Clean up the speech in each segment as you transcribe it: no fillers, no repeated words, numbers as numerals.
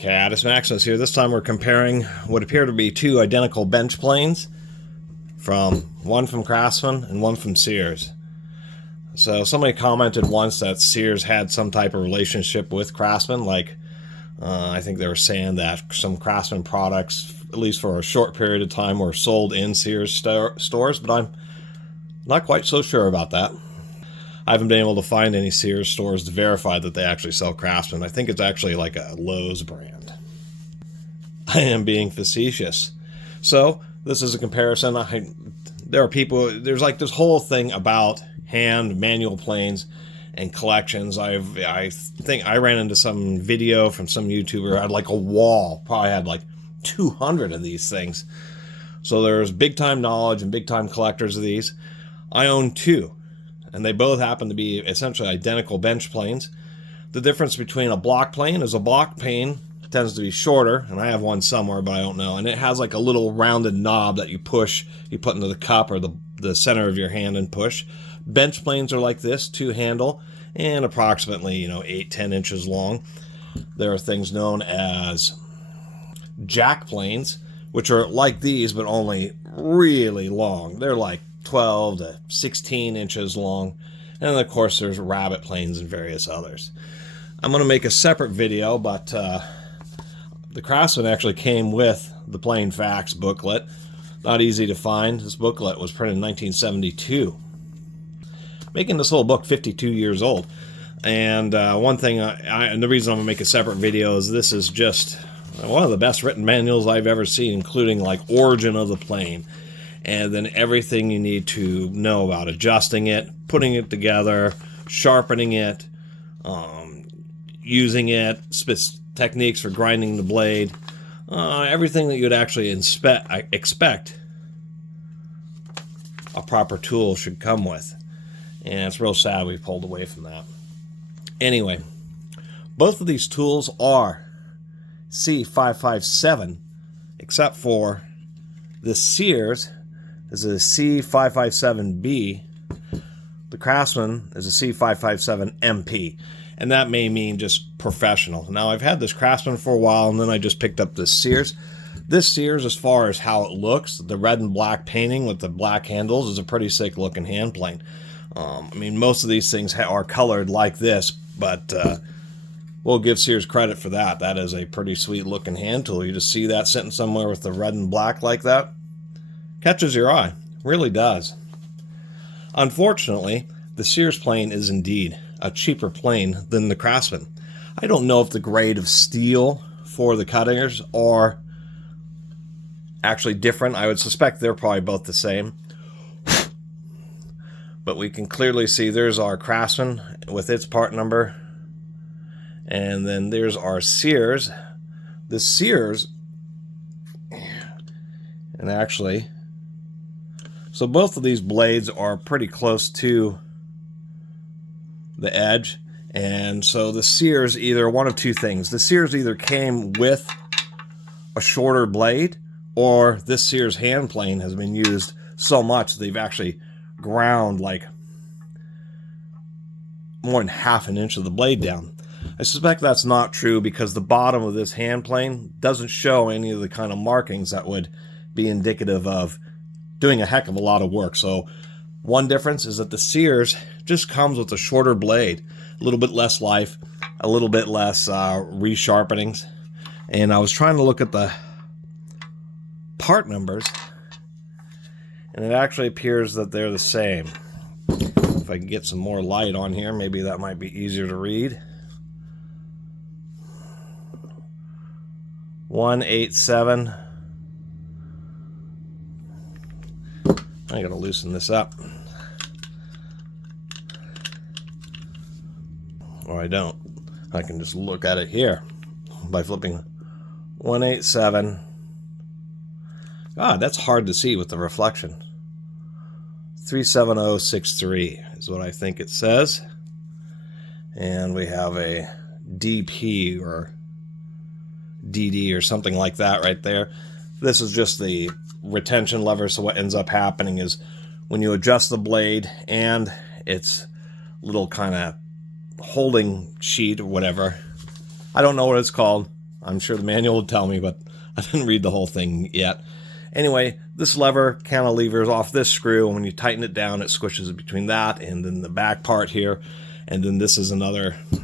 Catus Maximus here. This time we're comparing what appear to be two identical bench planes, one from Craftsman and one from Sears. So somebody commented once that Sears had some type of relationship with Craftsman, like I think they were saying that some Craftsman products, at least for a short period of time, were sold in Sears stores, but I'm not quite so sure about that. I haven't been able to find any Sears stores to verify that they actually sell Craftsman. I think it's actually like a Lowe's brand. I am being facetious. So this is a comparison. There are people, there's like this whole thing about hand manual planes and collections. I think I ran into some video from some YouTuber, had like a wall, probably had like 200 of these things. So there's big time knowledge and big time collectors of these. I own two, and they both happen to be essentially identical bench planes. The difference between a block plane is a block plane tends to be shorter, and I have one somewhere, but I don't know, and it has like a little rounded knob that you push, you put into the cup or the center of your hand and push. Bench planes are like this, two handle, and approximately 8-10 inches long. There are things known as jack planes, which are like these but only really long. They're like 12 to 16 inches long, and of course there's rabbit planes and various others. I'm going to make a separate video, but the Craftsman actually came with the Plain Facts booklet. Not easy to find. This booklet was printed in 1972, making this whole book 52 years old. And one thing, and the reason I'm going to make a separate video is this is just one of the best written manuals I've ever seen, including like origin of the plane, and then everything you need to know about adjusting it, putting it together, sharpening it, using it, techniques for grinding the blade, everything that you'd actually expect a proper tool should come with. And it's real sad we pulled away from that. Anyway, both of these tools are C557, except for the Sears is a C557B. The Craftsman is a C557MP, and that may mean just professional. Now, I've had this Craftsman for a while, and then I just picked up this Sears. This Sears, as far as how it looks, the red and black painting with the black handles, is a pretty sick looking hand plane. I mean, most of these things are colored like this, but we'll give Sears credit for that. That is a pretty sweet looking hand tool. You just see that sitting somewhere with the red and black like that. Catches your eye. Really does. Unfortunately, the Sears plane is indeed a cheaper plane than the Craftsman. I don't know if the grade of steel for the cutters are actually different. I would suspect they're probably both the same. But we can clearly see there's our Craftsman with its part number. And then there's our Sears. The Sears, and actually, so both of these blades are pretty close to the edge. And so the Sears, either one of two things. The Sears either came with a shorter blade, or this Sears hand plane has been used so much they've actually ground like more than half an inch of the blade down. I suspect that's not true because the bottom of this hand plane doesn't show any of the kind of markings that would be indicative of doing a heck of a lot of work. So one difference is that the Sears just comes with a shorter blade, a little bit less life, a little bit less resharpenings. And I was trying to look at the part numbers, and it actually appears that they're the same. If I can get some more light on here, maybe that might be easier to read. 187. I'm going to loosen this up. Or I don't. I can just look at it here by flipping 187. God, that's hard to see with the reflection. 37063 is what I think it says. And we have a DP or DD or something like that right there. This is just the retention lever. So what ends up happening is when you adjust the blade and its little kind of holding sheet or whatever, I don't know what it's called, I'm sure the manual would tell me, but I didn't read the whole thing yet. Anyway, this lever cantilevers off this screw, and when you tighten it down, it squishes it between that and then the back part here. And then this is another, at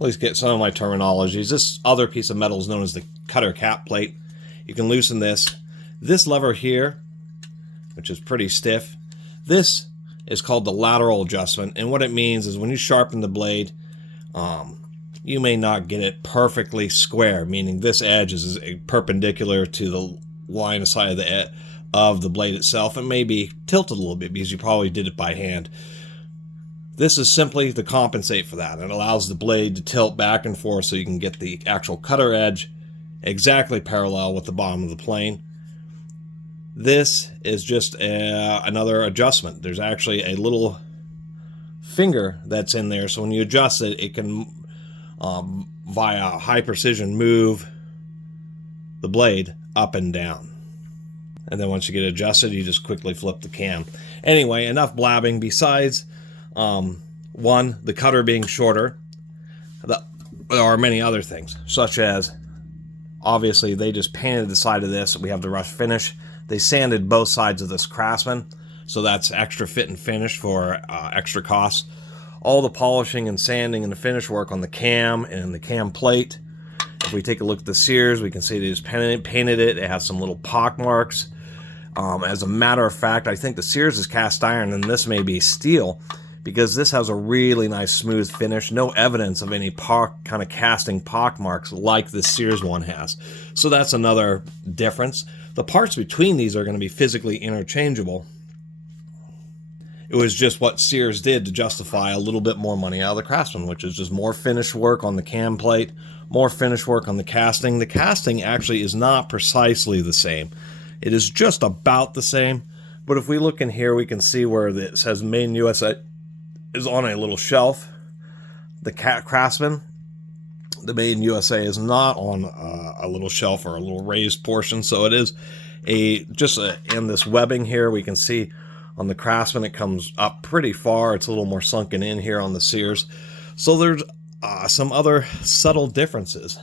least get some of my terminologies. This other piece of metal is known as the cutter cap plate. You can loosen this. This lever here, which is pretty stiff, this is called the lateral adjustment. And what it means is when you sharpen the blade, you may not get it perfectly square, meaning this edge is perpendicular to the line of sight of the blade itself. It may be tilted a little bit because you probably did it by hand. This is simply to compensate for that. It allows the blade to tilt back and forth so you can get the actual cutter edge exactly parallel with the bottom of the plane. This is just another adjustment. There's actually a little finger that's in there, so when you adjust it, it can via high precision move the blade up and down. And then once you get it adjusted, you just quickly flip the cam. Anyway, enough blabbing. Besides one, the cutter being shorter, there are many other things, such as obviously they just painted the side of this. We have the rough finish. They sanded both sides of this Craftsman, so that's extra fit and finish for extra costs. All the polishing and sanding and the finish work on the cam and the cam plate. If we take a look at the Sears, we can see they just painted it. It has some little pock marks. As a matter of fact, I think the Sears is cast iron and this may be steel, because this has a really nice smooth finish. No evidence of any kind of casting pock marks like the Sears one has. So that's another difference. The parts between these are going to be physically interchangeable. It was just what Sears did to justify a little bit more money out of the Craftsman, which is just more finish work on the cam plate, more finish work on the casting. The casting actually is not precisely the same. It is just about the same. But if we look in here, we can see where it says Made in USA is on a little shelf. The Craftsman, the Made in USA, is not on a little shelf or a little raised portion. So it is in this webbing here, we can see on the Craftsman, it comes up pretty far. It's a little more sunken in here on the Sears. So there's some other subtle differences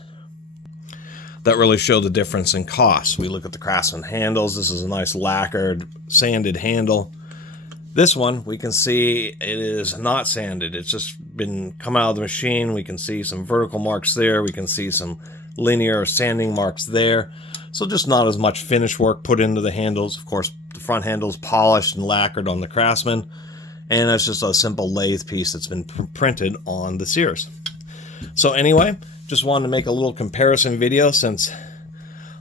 that really show the difference in cost. We look at the Craftsman handles. This is a nice lacquered, sanded handle. This one, we can see it is not sanded. It's just been come out of the machine. We can see some vertical marks there. We can see some linear sanding marks there. So just not as much finish work put into the handles. Of course, the front handle's polished and lacquered on the Craftsman, and that's just a simple lathe piece that's been printed on the Sears. So anyway, just wanted to make a little comparison video since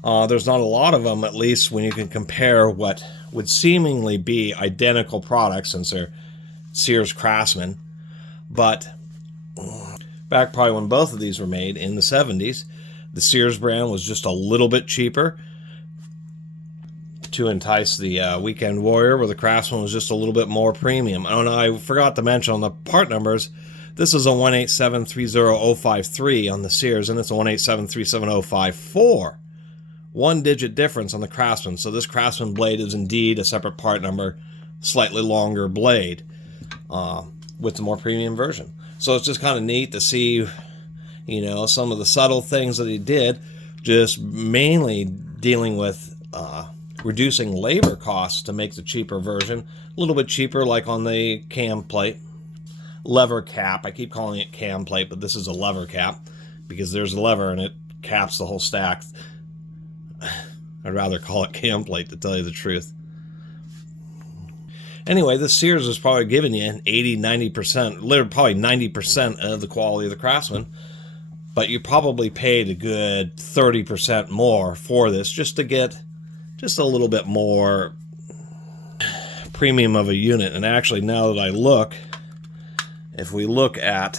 there's not a lot of them, at least when you can compare what would seemingly be identical products since they're Sears Craftsman. But back probably when both of these were made in the 70s, the Sears brand was just a little bit cheaper to entice the weekend warrior, where the Craftsman was just a little bit more premium. I don't know, I forgot to mention on the part numbers, this is a 1873053 on the Sears, and it's a 1873754. One digit difference on the Craftsman. So this Craftsman blade is indeed a separate part number, slightly longer blade with the more premium version. So it's just kind of neat to see, you know, some of the subtle things that he did, just mainly dealing with reducing labor costs to make the cheaper version. A little bit cheaper, like on the cam plate. Lever cap. I keep calling it cam plate, but this is a lever cap because there's a lever and it caps the whole stack. I'd rather call it cam plate, to tell you the truth. Anyway, this Sears is probably giving you an 80-90%, literally probably 90% of the quality of the Craftsman, but you probably paid a good 30% more for this just to get just a little bit more premium of a unit. And actually, now that I look, if we look at,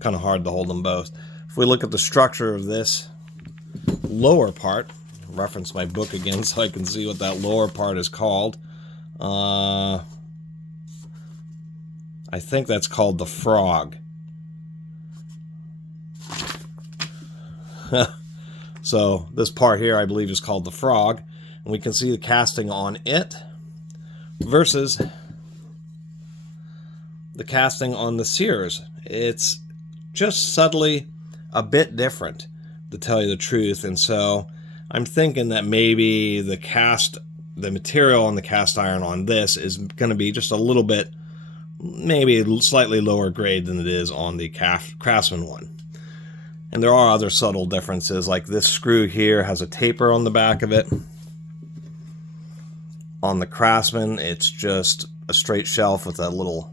kind of hard to hold them both, if we look at the structure of this lower part, reference my book again so I can see what that lower part is called. I think that's called the frog. So this part here I believe is called the frog, and we can see the casting on it versus the casting on the Sears. It's just subtly a bit different, to tell you the truth. And so I'm thinking that maybe the material on the cast iron on this is going to be just a little bit, maybe slightly lower grade than it is on the Craftsman one. And there are other subtle differences, like this screw here has a taper on the back of it. On the Craftsman, it's just a straight shelf with a little,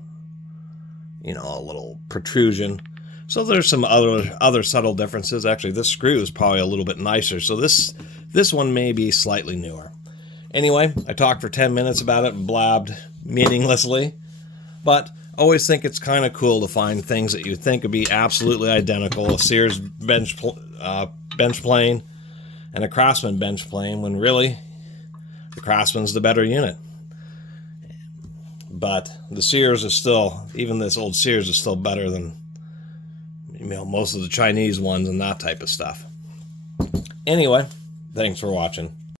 a little protrusion. So there's some other subtle differences. Actually, this screw is probably a little bit nicer, so this one may be slightly newer. Anyway, I talked for 10 minutes about it and blabbed meaninglessly, but always think it's kind of cool to find things that you think would be absolutely identical, a Sears bench plane and a Craftsman bench plane, when really the Craftsman's the better unit. But the Sears is still, even this old Sears is still better than most of the Chinese ones and that type of stuff. Anyway, thanks for watching.